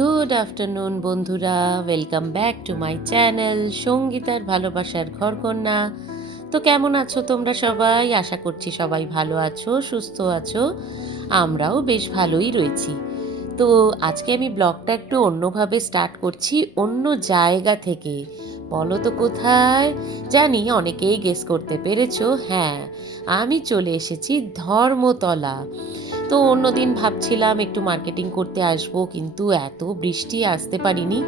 Good afternoon বন্ধুরা, welcome back to my channel সঙ্গীতার ভালোবাসার ঘরকন্যা। তো কেমন আছো তোমরা সবাই? আশা করছি সবাই ভালো আছো, সুস্থ আছো। আমরাও বেশ ভালোই রয়েছি। তো আজকে আমি ব্লগটা একটু অন্যভাবে স্টার্ট করছি, অন্য জায়গা থেকে। বলো তো কোথায়? জানি অনেকেই গেস করতে পেরেছো। হ্যাঁ, আমি চলে এসেছি ধর্মতলা। তো অন্যদিন ভাবছিলাম একটু মার্কেটিং করতে আসব, কিন্তু এত বৃষ্টি আসতে পারিনি।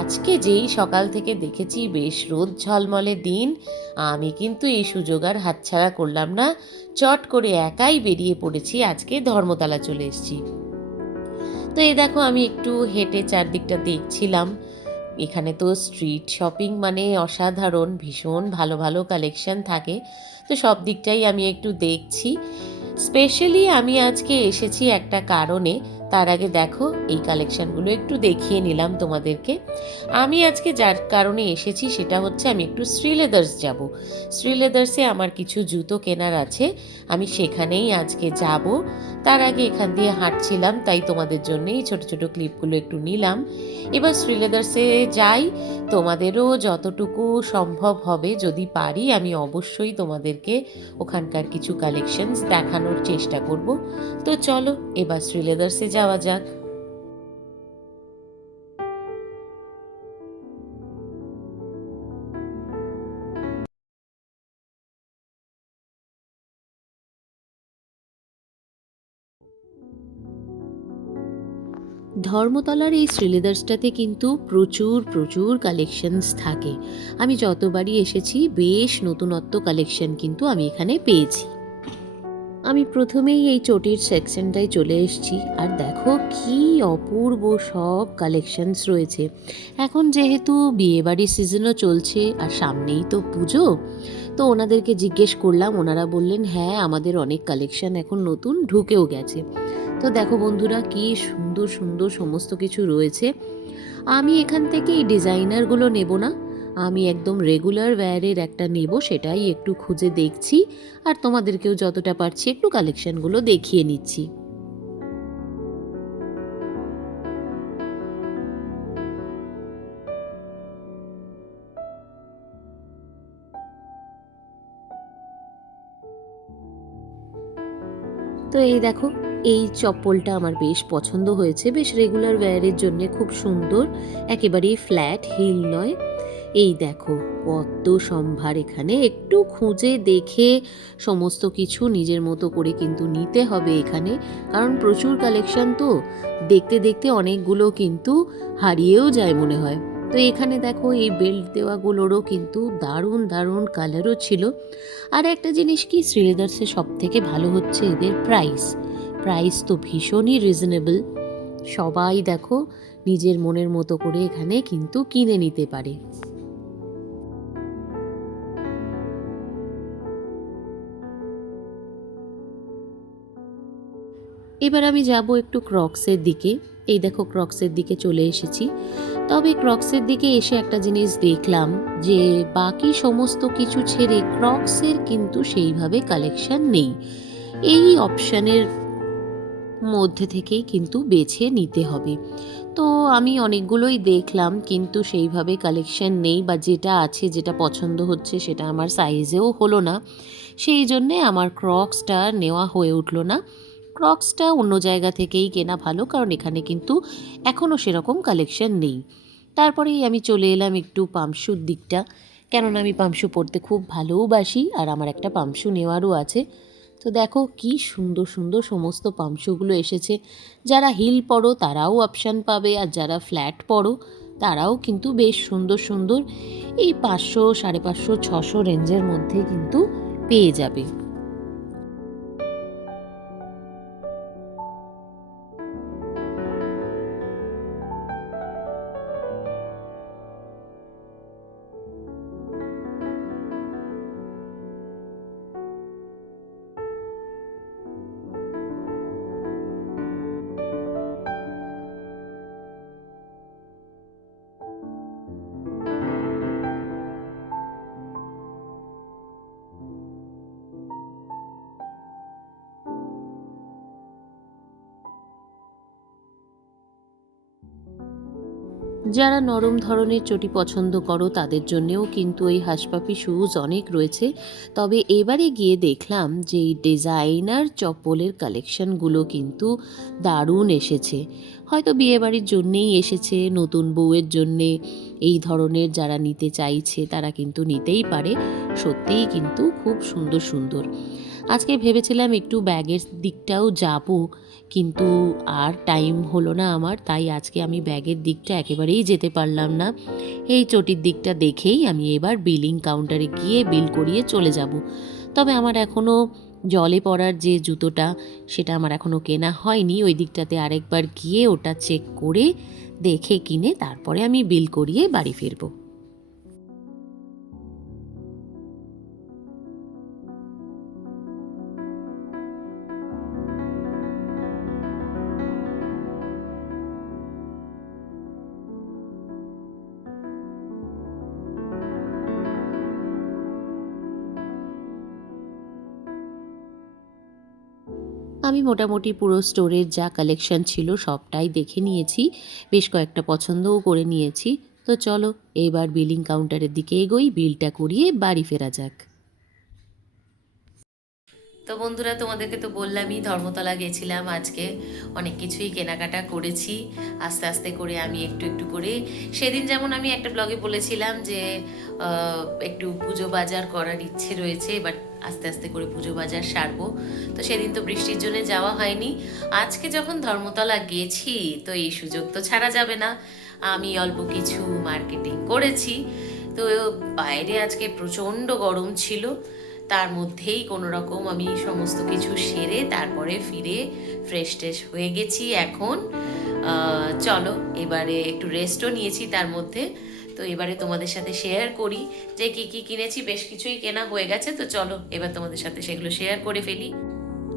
আজকে যেই সকাল থেকে দেখেছি বেশ রোদ ঝলমলে দিন, আমি কিন্তু এই সুযোগ আর হাতছাড়া করলাম না। চট করে একাই বেরিয়ে পড়েছি, আজকে ধর্মতলা চলে এসেছি। তো এই দেখো আমি একটু হেঁটে চারদিকটা দেখছিলাম। এখানে তো স্ট্রিট শপিং মানে অসাধারণ, ভীষণ ভালো ভালো কালেকশন থাকে। তো সব দিকটাই আমি একটু দেখছি। স্পেশালি আমি আজকে এসেছি একটা কারণে। তার আগে দেখো এই কালেকশনগুলো একটু দেখিয়ে নিলাম তোমাদেরকে। আমি আজকে যার কারণে এসেছি সেটা হচ্ছে আমি একটু শ্রীলেদার্স যাব। শ্রীলেদার্সে আমার কিছু জুতো কেনার আছে, আমি সেখানেই আজকে যাব। তার আগে এখান দিয়ে হাঁটছিলাম, তাই তোমাদের জন্যই ছোট ছোট ক্লিপগুলো একটু নিলাম। এবার শ্রীলেদার্সে যাই, তোমাদেরও যতটুকু সম্ভব হবে যদি পারি আমি অবশ্যই তোমাদেরকে ওখানকার কিছু কালেকশনস দেখানোর চেষ্টা করব। তো চলো এবার শ্রীলেদার্সে যাওয়া যাক। ধর্মতলার এই শ্রীলেদার্সটাতে কিন্তু প্রচুর প্রচুর কালেকশনস থাকে। আমি যতবারই এসেছি বেশ নতুনত্ব কালেকশন কিন্তু আমি এখানে পেয়েছি। আমি প্রথমেই এই চটির সেকশনটায় চলে এসেছি, আর দেখো কি অপূর্ব সব কালেকশনস রয়েছে। এখন যেহেতু বিয়েবাড়ির সিজনও চলছে আর সামনেই তো পুজো, তো ওনাদেরকে জিজ্ঞেস করলাম, ওনারা বললেন হ্যাঁ আমাদের অনেক কালেকশন এখন নতুন ঢুকেও গেছে। তো দেখো বন্ধুরা কি সুন্দর সুন্দর সমস্ত কিছু রয়েছে। আমি এখান থেকে এই ডিজাইনারগুলো নেব না, আমি একদম রেগুলার ওয়্যারের একটা নেব, সেটাই একটু খুঁজে দেখছি। আর তোমাদেরকেও যতটা পারছি একটু কালেকশনগুলো দেখিয়ে নিচ্ছি। তো এই দেখো এই চপ্পলটা আমার বেশ পছন্দ হয়েছে, বেশ রেগুলার ওয়্যারের জন্য খুব সুন্দর, একেবারেই ফ্ল্যাট হিল নয়। এই দেখো কত সম্ভার, এখানে একটু খুঁজে দেখে সমস্ত কিছু নিজের মতো করে কিন্তু নিতে হবে এখানে, কারণ প্রচুর কালেকশন তো দেখতে দেখতে অনেকগুলো কিন্তু হারিয়েও যায় মনে হয়। তো এখানে দেখো এই বেল্ট দেওয়াগুলোরও কিন্তু দারুণ দারুণ কালারও ছিল। আর একটা জিনিস কি, শ্রীলেদার্সে সব থেকে ভালো হচ্ছে এদের প্রাইস। প্রাইস তো ভীষণই রিজনেবল, সবাই দেখো নিজের মনের মতো করে এখানে কিন্তু কিনে নিতে পারে। এবার আমি যাব একটু ক্রক্সের দিকে। এই দেখো ক্রক্সের দিকে চলে এসেছি। তবে ক্রক্সের দিকে এসে একটা জিনিস দেখলাম যে বাকি সমস্ত কিছু ছেড়ে ক্রক্সের কিন্তু সেইভাবে কালেকশন নেই। এই অপশানের মধ্যে থেকেই কিন্তু বেছে নিতে হবে। তো আমি অনেকগুলোই দেখলাম কিন্তু সেইভাবে কালেকশন নেই, বা যেটা আছে যেটা পছন্দ হচ্ছে সেটা আমার সাইজেও হলো না, সেই জন্যে আমার ক্রক্সটা নেওয়া হয়ে উঠলো না। ক্রক্সটা অন্য জায়গা থেকেই কেনা ভালো, কারণ এখানে কিন্তু এখনও সেরকম কালেকশন নেই। তারপরেই আমি চলে এলাম একটু পাম্পশুর দিকটা, কেননা আমি পাম্পশু পরতে খুব ভালোবাসি আর আমার একটা পাম্পশু নেওয়ারও আছে। তো দেখো কি সুন্দর সুন্দর সমস্ত পাম্পশুগুলো এসেছে। যারা হিল পরো তারাও অপশান পাবে, আর যারা ফ্ল্যাট পরো তারাও কিন্তু বেশ সুন্দর সুন্দর এই 500, 550, 600 রেঞ্জের মধ্যে কিন্তু পেয়ে যাবে। যারা নরম ধরনের চটি পছন্দ করো তাদের জন্যেও কিন্তু এই হাঁসপাপি শুজ অনেক রয়েছে। তবে এবারে গিয়ে দেখলাম যে এই ডিজাইনার চপ্পলের কালেকশনগুলো কিন্তু দারুণ এসেছে। হয়তো বিয়েবাড়ির জন্যেই এসেছে, নতুন বউয়ের জন্যে এই ধরনের যারা নিতে চাইছে তারা কিন্তু নিতেই পারে। সত্যিই কিন্তু খুব সুন্দর সুন্দর। আজকে ভেবেছিলাম একটু ব্যাগের দিকটাও যাব, কিন্তু আর টাইম হলো না আমার, তাই আজকে আমি ব্যাগের দিকটা একেবারেই যেতে পারলাম না। এই চটির দিকটা দেখেই আমি এবার বিলিং কাউন্টারে গিয়ে বিল করিয়ে চলে যাব। তবে আমার এখনও জলে পড়ার যে জুতোটা সেটা আমার এখনও কেনা হয়নি, ওই দিকটাতে আরেকবার গিয়ে ওটা চেক করে দেখে কিনে তারপরে আমি বিল করিয়ে বাড়ি ফিরবো। আমি মোটামুটি পুরো স্টোরের যা কালেকশন ছিল সবটাই দেখে নিয়েছি, বেশ কয়েকটা পছন্দও করে নিয়েছি। তো চলো এবার বিলিং কাউন্টারের দিকে এগোই, বিলটা করিয়ে বাড়ি ফেরা যাক। তো বন্ধুরা, তোমাদেরকে তো বললামই ধর্মতলা গেছিলাম আজকে, অনেক কিছুই কেনাকাটা করেছি আস্তে আস্তে করে আমি একটু একটু করে। সেদিন যেমন আমি একটা ব্লগে বলেছিলাম যে একটু পুজো বাজার করার ইচ্ছে রয়েছে, এবার আস্তে আস্তে করে পুজো বাজার সারবো। তো সেদিন তো বৃষ্টির জন্য যাওয়া হয়নি। আজকে যখন ধর্মতলা গেছি তো এই সুযোগ তো ছাড়া যাবে না, আমি অল্প কিছু মার্কেটিং করেছি। তো বাইরে আজকে প্রচণ্ড গরম ছিল, তার মধ্যেই কোনো রকম আমি সমস্ত কিছু সেরে তারপরে ফিরে ফ্রেশ ট্রেশ হয়ে গেছি এখন। চলো এবারে একটু রেস্টও নিয়েছি তার মধ্যে। তো এবারে তোমাদের সাথে শেয়ার করি যে কি কি কিনেছি। বেশ কিছুই কেনা হয়ে গেছে, তো চলো এবার তোমাদের সাথে সেগুলো শেয়ার করে ফেলি।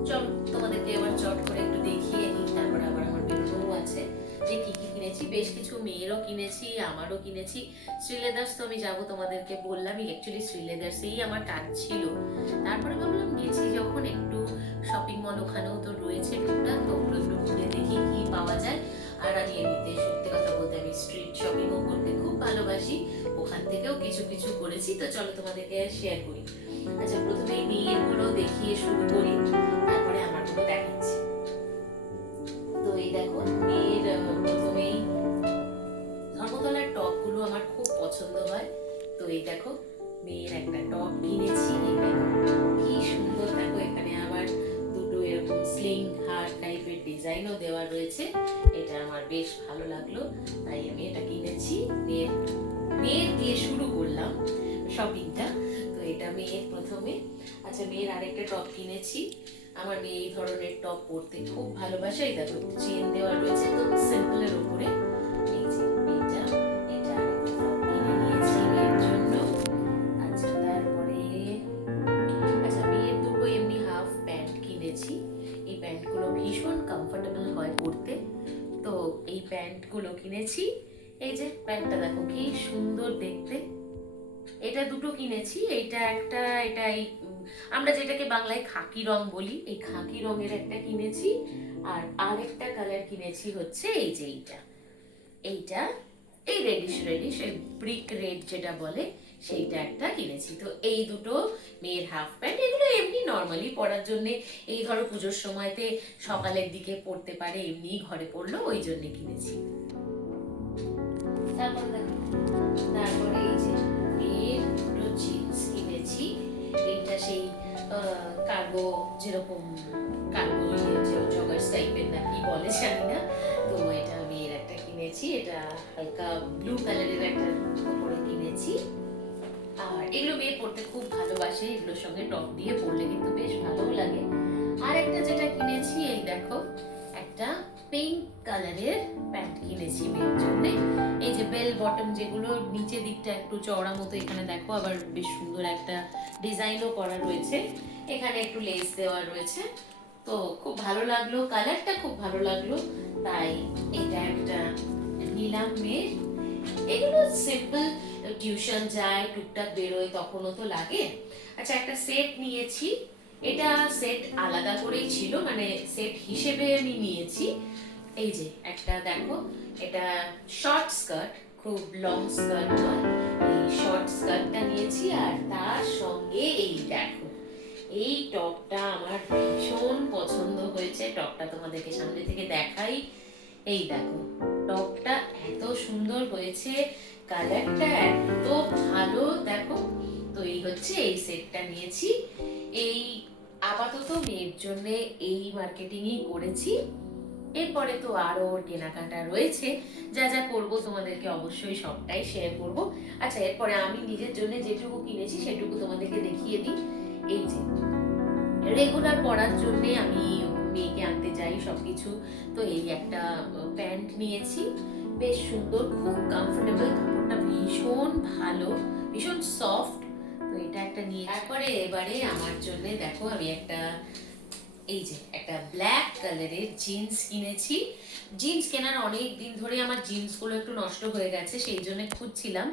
চলো তোমাদেরকে এবার চট করে একটু দেখিয়ে নিই, তারপরে আবার আমার বেরোনোও আছে যে কি কি কিনেছি। বেশ কিছু মেয়েরও কিনেছি, আমারও কিনেছি। শ্রীলেদার্স তো আমি যাবো তোমাদেরকে বললামই, অ্যাকচুয়ালি শ্রীলেদার্সেই আমার কাজ ছিল। তারপরে ভাবলাম গেছি যখন একটু শপিং মল ওখানেও তো রয়েছে টুকটাক, তো ওগুলো একটু ঘুরে দেখি কি পাওয়া যায়। আর আমি এমনিতে সত্যি কথা বলতে আমি স্ট্রিট শপিংও করতে খুব ভালোবাসি, ওখান থেকেও কিছু কিছু করেছি। তো চলো তোমাদেরকে শেয়ার করি। আচ্ছা, প্রথমে মেয়েরগুলো দেখিয়ে শুরু করি, তারপরে আমারগুলো দেখাচ্ছি। তো এই দেখো মেয়ের প্রথমেই ধর্মতলার টপগুলো আমার খুব পছন্দ হয়। তো এই দেখো মেয়ের একটা টপ কিনেছি, এই দেখো কি সুন্দর। দেখো এখানে আবার দুটো এরকম স্লিং হার টাইপের ডিজাইনও দেওয়া রয়েছে, এটা আমার বেশ ভালো লাগলো, তাই আমি এটা কিনেছি। মেয়ের দিয়ে শুরু করলাম শপিংটা। তো এটা মেয়ের প্রথমে। আচ্ছা, মেয়ের আরেকটা টপ কিনেছি। আমার মেয়ে এই ধরনের টপ পরতে খুব ভালোবাসে। এই দেখো চেন দেওয়া রয়েছে একদম সিম্পলের উপরে। এই যে এটা এটা আরেকটা টপ কিনে নিয়েছি মেয়ের জন্য। আচ্ছা, তারপরে আচ্ছা মেয়ের দুটো এমনি হাফ প্যান্ট কিনেছি। এই প্যান্টগুলো ভীষণ কমফোর্টেবল হয় পরতে, তো এই প্যান্টগুলো কিনেছি। এই যে প্যান্টটা দেখো কি সুন্দর দেখতে, এটা দুটো কিনেছি। এইটা একটা, এটা এই আমরা যেটাকে বাংলায় খাকি রং বলি, এই খাকি রঙের একটা কিনেছি। আর আরেকটা কালার কিনেছি হচ্ছে এই যে এইটা এইটা এই রেডিশ রেডিশ এই ব্রিক রেড যেটা বলে, সেইটা একটা কিনেছি। তো এই দুটো মেয়ের হাফ প্যান্ট, এগুলো এমনি নর্মালি পরার জন্য, এই ধরো পুজোর সময়তে সকালের দিকে পরতে পারে, এমনি ঘরে পরলো ওই জন্য কিনেছি। তারপরে এই যে মেয়ের দুটো জিন্স কিনেছি। এইটা সেই কার্গো, যেরকম কার্গো জগার্স টাইপের না কি বলে জানি না। তো এটা মেয়ের একটা কিনেছি, এটা হালকা ব্লু কালারের একটা উপরে কিনেছি। আর এগুলো মেয়ে পরতে খুব ভালোবাসে, এগুলোর সঙ্গে টপ দিয়ে পরলে কিন্তু বেশ ভালোও লাগে। আর একটা যেটা কিনেছি এই দেখো একটা পিঙ্ক কালারের প্যান্ট কিনেছি মেয়ের জন্য। এই যে বেল বটম যেগুলো নিচে দিকটা একটু চওড়া মতো, এখানে দেখো আবার বেশ সুন্দর একটা ডিজাইনও করা রয়েছে, এখানে একটু লেস দেওয়া রয়েছে। তো খুব ভালো লাগলো, কালারটা খুব ভালো লাগলো, তাই এটা একটা নিলাম মেয়ের। এগুলো সিম্পল, টিউশন যায় টুকটাক বেরোয় তখনও তো লাগে। আচ্ছা, একটা সেট নিয়েছি, এটা সেট আলাদা করেই ছিল, মানে সেট হিসেবে আমি নিয়েছি। এই যে একটা দেখো, এটা শর্ট স্কার্ট, খুব লং স্কার্ট নয়, এই শর্ট স্কার্টটা নিয়েছি। আর তার সঙ্গে এই দেখো, এই টপটা আমার ভীষণ পছন্দ হয়েছে। টপটা তোমাদেরকে সামনে থেকে দেখাই। এই দেখো, টপটা এত সুন্দর হয়েছে, কালারটা এত ভালো, দেখো। তো এই হচ্ছে, এই সেটটা নিয়েছি। এই আপাতত মেয়ের জন্য এই মার্কেটিংই করেছি। এরপরে তো আরো ওর কেনাকাটা রয়েছে, যা যা করবো তোমাদেরকে অবশ্যই সবটাই শেয়ার করব। আচ্ছা, এরপরে আমি নিজের জন্য যেটুকু কিনেছি সেটুকু তোমাদেরকে দেখিয়ে দিই। এই যে রেগুলার পরার জন্য আমি মেয়েকে আনতে যাই সবকিছু। তো এই একটা প্যান্ট নিয়েছি, বেশ সুন্দর, খুব কমফোর্টেবল, কাপড়টা ভীষণ ভালো, ভীষণ সফট। তো এটা একটা নিয়ে, তারপরে এবারে আমার জন্য দেখো আমি একটা, এই যে একটা ব্ল্যাক কালারের জিন্স কিনেছি। জিন্স কেনার অনেক দিন ধরে আমার জিন্সগুলো একটু নষ্ট হয়ে গেছে, সেই জন্য খুঁজছিলাম।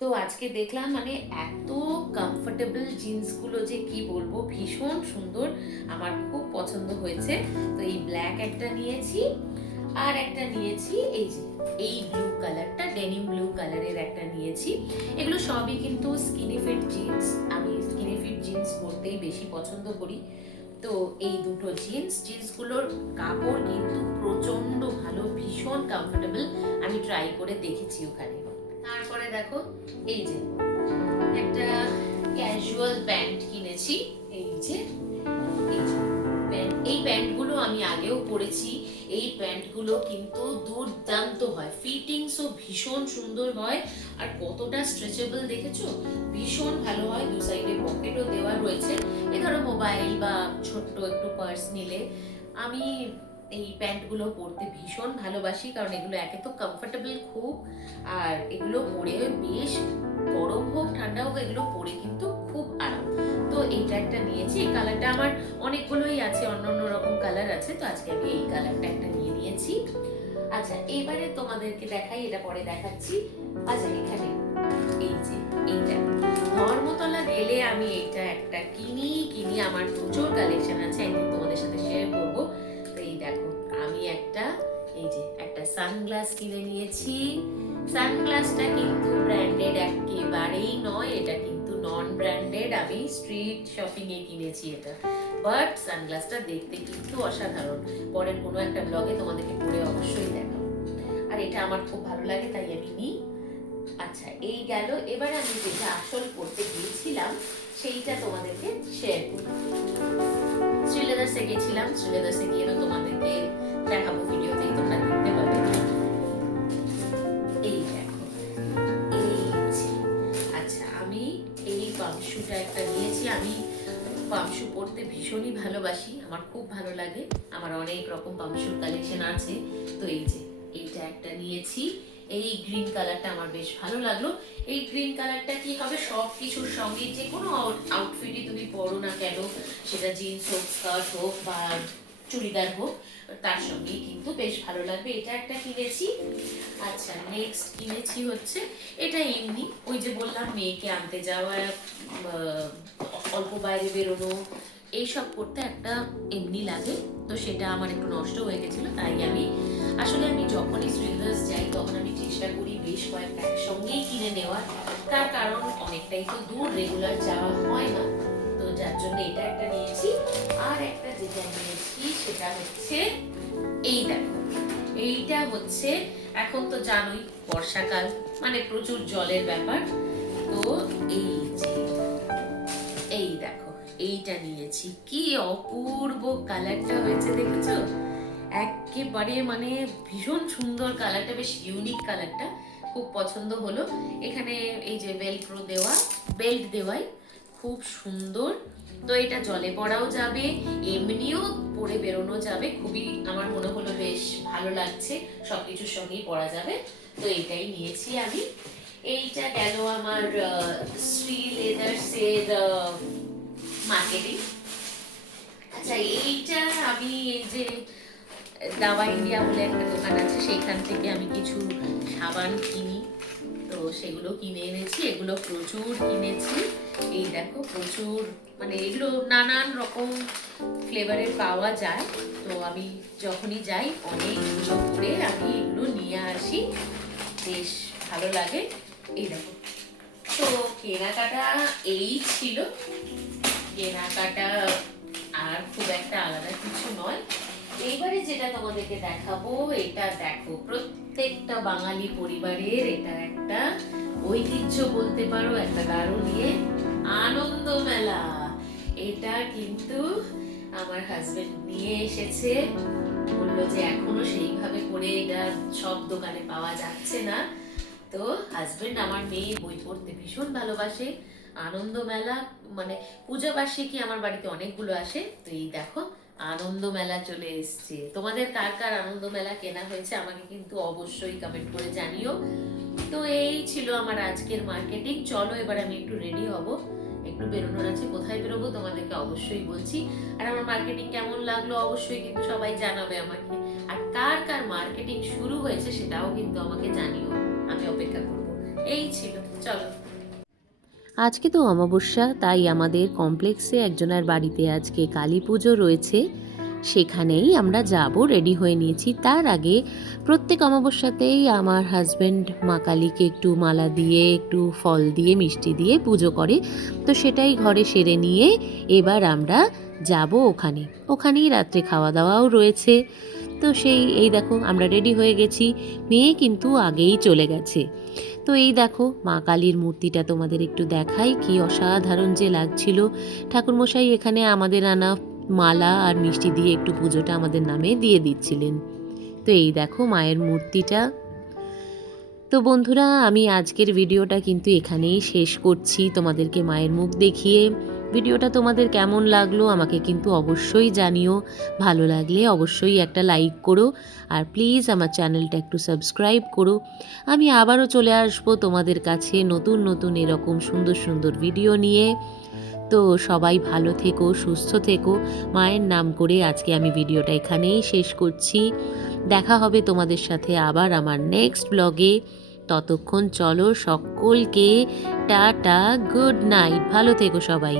তো আজকে দেখলাম মানে এত কমফোর্টেবল জিন্সগুলো যে কি বলবো, ভীষণ সুন্দর, আমার খুব পছন্দ হয়েছে। তো এই ব্ল্যাক একটা নিয়েছি, আর একটা নিয়েছি এই যে এই ব্লু কালারটা, ডেনিম ব্লু কালারের একটা নিয়েছি। এগুলো সবই কিন্তু স্কিনি ফিট জিন্স, আমি স্কিনি ফিট জিন্স পরতেই বেশি পছন্দ করি। তো এই দুটো জিন্সগুলোর কাপড় কিন্তু প্রচন্ড ভালো, ভীষণ কমফোর্টেবল, আমি ট্রাই করে দেখেছি ওখানে। তারপরে দেখো এই যে একটা ক্যাজুয়াল প্যান্ট কিনেছি, এই যে এই প্যান্টগুলো আমি আগেও পরেছি। এই প্যান্টগুলো কিন্তু দুর্দান্ত হয়, ফিটিংসও ভীষণ সুন্দর হয়, আর কতটা স্ট্রেচেবল দেখেছো, ভীষণ ভালো হয়। দু সাইডে পকেটও দেওয়া রয়েছে, এ ধরো মোবাইল বা ছোট্ট একটু পার্স নিলে। আমি এই প্যান্টগুলো পরতে ভীষণ ভালোবাসি, কারণ এগুলো একে তো কমফোর্টেবল খুব, আর এগুলো পরে বেশ গরম হোক ঠান্ডা হোক এগুলো পরে কিন্তু খুব আরাম। তো এইটা একটা নিয়েছি, এই কালারটা আমার অনেকগুলোই আছে, অন্য অন্য রকম কালার আছে, তো আজকে আমি এই কালারটা একটা নিয়ে নিয়েছি। আচ্ছা, এবারে তোমাদেরকে দেখাই, এটা পরে দেখাচ্ছি। আচ্ছা, এখানে এই যে এইটা ধর্মতলা গেলে আমি এটা একটা কিনি, আমার প্রচুর কালেকশন আছে, একদিন তোমাদের সাথে শেয়ার করব। তো এই দেখো, আমি একটা এই যে একটা সানগ্লাস কিনে নিয়েছি। সানগ্লাসটা কিন্তু ব্র্যান্ডেড একেবারেই নয়, এটা কিন্তু নন ব্র্যান্ডেড, আমি স্ট্রিট শপিং এ কিনেছি এটা। বাট সানগ্লাসটা দেখতে কিন্তু অসাধারণ, পরের কোনো একটা ব্লগে তোমাদেরকে পরে অবশ্যই দেখাবো। আর এটা আমার খুব ভালো লাগে, তাই আমি নিই। আচ্ছা, এই গেল। এবার আমি যেটা আসল করতে গিয়েছিলাম সেইটা তোমাদেরকে শেয়ার করি। শ্রীলেদার্সে গেছিলাম, শ্রীলেদার্সে গিয়ে তোমাদেরকে দেখাবো, ভিডিওতেই তোমরা দেখতে পাবে। এই দেখো, এই আচ্ছা, আমি এই পামশুটা একটা নিয়েছি। আমি পামশু পরতে ভীষণই ভালোবাসি, আমার খুব ভালো লাগে, আমার অনেক রকম পামশুর কালেকশন আছে। তো এই যে এইটা একটা নিয়েছি, এই গ্রিন কালারটা আমার বেশ ভালো লাগলো। এই গ্রিন কালারটা কি হবে, সব কিছুর সঙ্গে যে কোনো আউটফিটই তুমি পরো না কেন, সেটা জিন্স হোক, স্কার্ট হোক বা চুড়িদার হোক, তার সঙ্গেই কিন্তু বেশ ভালো লাগবে। এটা একটা কিনেছি। আচ্ছা, নেক্সট কিনেছি হচ্ছে এটা এমনি, ওই যে বললাম মেয়েকে আনতে যাওয়া, অল্প বাইরে বেরোনো, এইসব করতে একটা এমনি লাগে। তো সেটা আমার একটু নষ্ট হয়ে গেছিল, তাই আমি যখনই শ্রীলেদার্স যাই তখন আমি চেষ্টা করি বেশ কয়েকটা একসঙ্গেই কিনে নেওয়ার। তার কারণ অনেকটাই তো দূর, রেগুলার যাওয়া হয় না, তো যার জন্য এটা একটা নিয়েছি। আর একটা যেটা নিয়েছি সেটা হচ্ছে এই দেখো, এইটা হচ্ছে, এখন তো জানোই বর্ষাকাল মানে প্রচুর জলের ব্যাপার। তো এই দেখো, এইটা নিয়েছি, কি অপূর্ব কালারটা হয়েছে দেখেছো, একেবারে মানে ভীষণ সুন্দর কালারটা, বেশ ইউনিক কালারটা, খুব পছন্দ হলো। এখানে এই যে ভেলক্রো দেওয়া, বেল্ট দেওয়াই, খুব সুন্দর। তো এটা জলে পড়াও যাবে, এমনিও পরে বেরোনো যাবে, খুবই আমার মনে হলো বেশ ভালো লাগছে, সবকিছুর সঙ্গেই পরা যাবে। তো এইটাই নিয়েছি আমি। এইটা গেল আমার শ্রীলেদার্সের মার্কেটিং। আচ্ছা, এইটা আমি এই যে দাওয়া ইন্ডিয়া বলে একটা দোকান আছে, সেইখান থেকে আমি কিছু সাবান কিনি, তো সেগুলো কিনে এনেছি। এগুলো প্রচুর কিনেছি, এই দেখো প্রচুর, মানে এগুলো নানান রকম ফ্লেভারের পাওয়া যায়। তো আমি যখনই যাই অনেকগুলো করে আমি এগুলো নিয়ে আসি, বেশ ভালো লাগে। এই দেখো, তো কেনাকাটা এই ছিল, কেনাকাটা আর খুব একটা আলাদা কিছু নয়। এইবারে যেটা তোমাদেরকে দেখাবো, এটা দেখো, প্রত্যেকটা বাঙালি পরিবারের এটা একটা ঐতিহ্য বলতে পারো, একটা দারুণ আনন্দ মেলা। এটা কিন্তু আমার হাজবেন্ড নিয়ে এসেছে, বললো যে এখনো সেইভাবে করে এটা সব দোকানে পাওয়া যাচ্ছে না। তো হাজবেন্ড আমার মেয়ে বই পড়তে ভীষণ ভালোবাসে। আনন্দ মেলা মানে পূজা বার্ষিকী আমার বাড়িতে অনেকগুলো আসে, তো এই দেখো আনন্দ মেলা চলে এসছে। তোমাদের কার কার আনন্দ মেলা কেনা হয়েছে আমাকে কিন্তু অবশ্যই কমেন্ট করে জানিও। তো এই ছিল আমার আজকের মার্কেটিং। চলো এবার আমি একটু রেডি হব, একটু বেরোনোর আছে, কোথায় বেরোবো তোমাদেরকে অবশ্যই বলছি। আর আমার মার্কেটিং কেমন লাগলো অবশ্যই কিন্তু সবাই জানাবে আমাকে, আর কার কার মার্কেটিং শুরু হয়েছে সেটাও কিন্তু আমাকে জানিও, আমি অপেক্ষা করব। এই ছিল, চলো। আজকে তো অমাবস্যা, তাই আমাদের কমপ্লেক্সে একজনের বাড়িতে আজকে কালী পুজো রয়েছে, সেখানেই আমরা যাব, রেডি হয়ে নিয়েছি। তার আগে প্রত্যেক অমাবস্যাতেই আমার হাজব্যান্ড মা কালীকে একটু মালা দিয়ে, একটু ফল দিয়ে, মিষ্টি দিয়ে পুজো করে, তো সেটাই ঘরে সেরে নিয়ে এবার আমরা যাব ওখানে। ওখানেই রাত্রে খাওয়া দাওয়াও রয়েছে। তো এই দেখো আমরা রেডি হয়ে গেছি, মেয়ে কিন্তু আগেই চলে গেছে। তো এই দেখো মা কালীর মূর্তিটা তোমাদের একটু দেখাই, কি অসাধারণ যে লাগছিল। ঠাকুরমশাই এখানে আমাদের আনা মালা আর মিষ্টি দিয়ে একটু পুজোটা আমাদের নামে দিয়ে দিচ্ছিলেন। তো এই দেখো মায়ের মূর্তিটা। তো বন্ধুরা, আমি আজকের ভিডিওটা কিন্তু এখানেই শেষ করছি, তোমাদেরকে মায়ের মুখ দেখিয়ে। ভিডিওটা তোমাদের কেমন লাগলো আমাকে কিন্তু অবশ্যই জানিও, ভালো লাগলে অবশ্যই একটা লাইক করো, আর প্লিজ আমার চ্যানেলটা একটু সাবস্ক্রাইব করো। আমি আবারও চলে আসবো তোমাদের কাছে নতুন নতুন এরকম সুন্দর সুন্দর ভিডিও নিয়ে। তো সবাই ভালো থেকো, সুস্থ থেকো। মায়ের নাম করে আজকে আমি ভিডিওটা এখানেই শেষ করছি। দেখা হবে তোমাদের সাথে আবার আমার নেক্সট ব্লগে। ততক্ষণ চলো সকলকে টাটা, গুড নাইট, ভালো থেকো সবাই।